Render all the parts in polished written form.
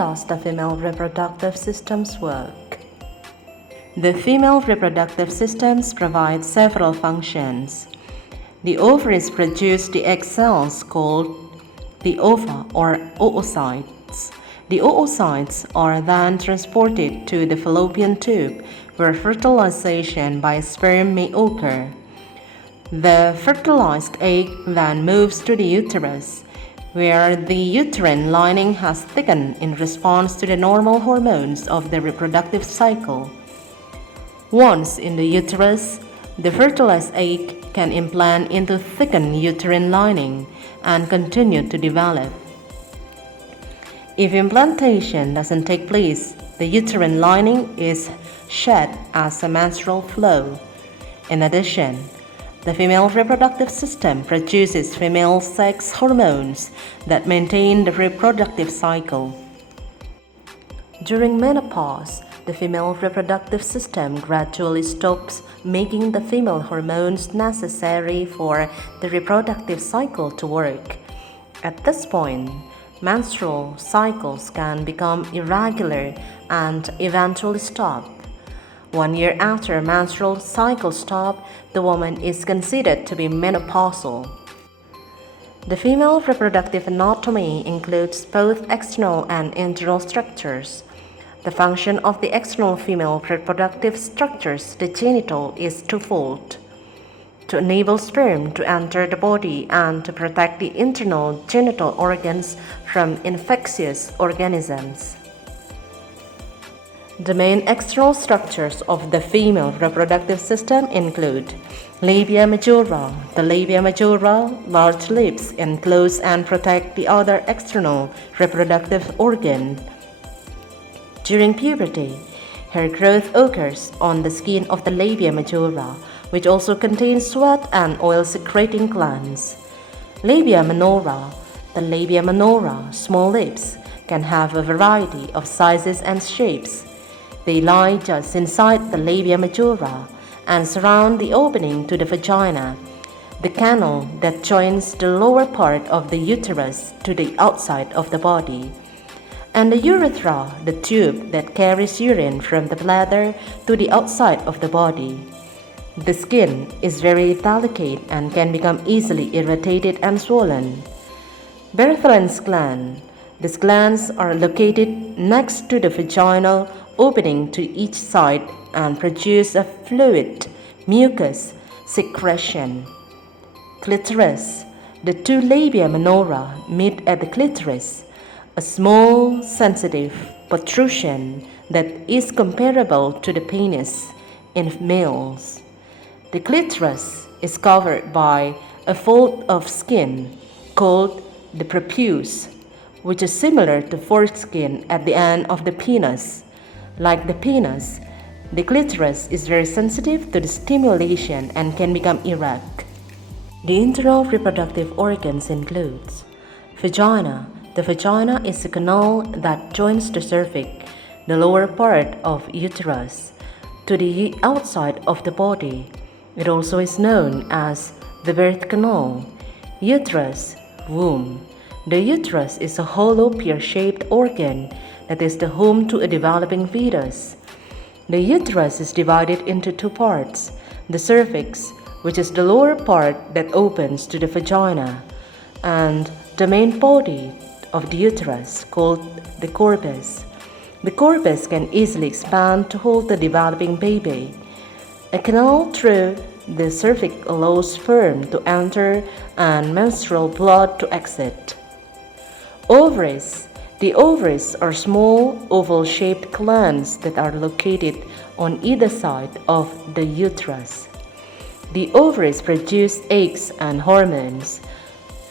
does the female reproductive systems work? The female reproductive systems provide several functions. The ovaries produce the egg cells called the ova or oocytes. The oocytes are then transported to the fallopian tube where fertilization by sperm may occur. The fertilized egg then moves to the uterus, where the uterine lining has thickened in response to the normal hormones of the reproductive cycle. Once in the uterus, the fertilized egg can implant into thickened uterine lining and continue to develop. If implantation doesn't take place, the uterine lining is shed as a menstrual flow. In addition, the female reproductive system produces female sex hormones that maintain the reproductive cycle. During menopause, the female reproductive system gradually stops making the female hormones necessary for the reproductive cycle to work. At this point, menstrual cycles can become irregular and eventually stop. 1 year after menstrual cycle stop, the woman is considered to be menopausal. The female reproductive anatomy includes both external and internal structures. The function of the external female reproductive structures, the genital, is twofold: to enable sperm to enter the body and to protect the internal genital organs from infectious organisms. The main external structures of the female reproductive system include labia majora. The labia majora, large lips, enclose and protect the other external reproductive organ. During puberty, hair growth occurs on the skin of the labia majora, which also contains sweat and oil-secreting glands. Labia minora. The labia minora, small lips, can have a variety of sizes and shapes. They lie just inside the labia majora and surround the opening to the vagina, the canal that joins the lower part of the uterus to the outside of the body, and the urethra, the tube that carries urine from the bladder to the outside of the body. The skin is very delicate and can become easily irritated and swollen. Bartholin's gland. These glands are located next to the vaginal opening to each side and produce a fluid, mucus secretion. Clitoris. The two labia minora meet at the clitoris, a small, sensitive protrusion that is comparable to the penis in males. The clitoris is covered by a fold of skin called the prepuce, which is similar to foreskin at the end of the penis. Like the penis, the clitoris is very sensitive to the stimulation and can become erect. The internal reproductive organs includes vagina. The vagina is a canal that joins the cervix, the lower part of uterus, to the outside of the body. It also is known as the birth canal. Uterus, womb. The uterus is a hollow pear-shaped organ that is the home to a developing fetus. The uterus is divided into two parts: the cervix, which is the lower part that opens to the vagina, and the main body of the uterus called the corpus. The corpus can easily expand to hold the developing baby. A canal through the cervix allows sperm to enter and menstrual blood to exit. Ovaries. The ovaries are small oval-shaped glands that are located on either side of the uterus. The ovaries produce eggs and hormones.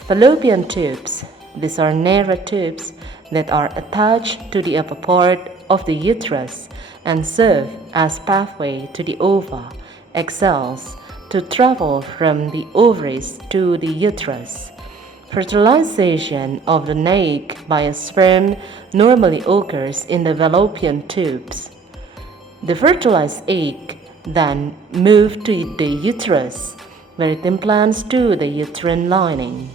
Fallopian tubes. These are narrow tubes that are attached to the upper part of the uterus and serve as pathway to the ova, egg cells, to travel from the ovaries to the uterus. Fertilization of the egg by a sperm normally occurs in the fallopian tubes. The fertilized egg then moves to the uterus, where it implants to the uterine lining.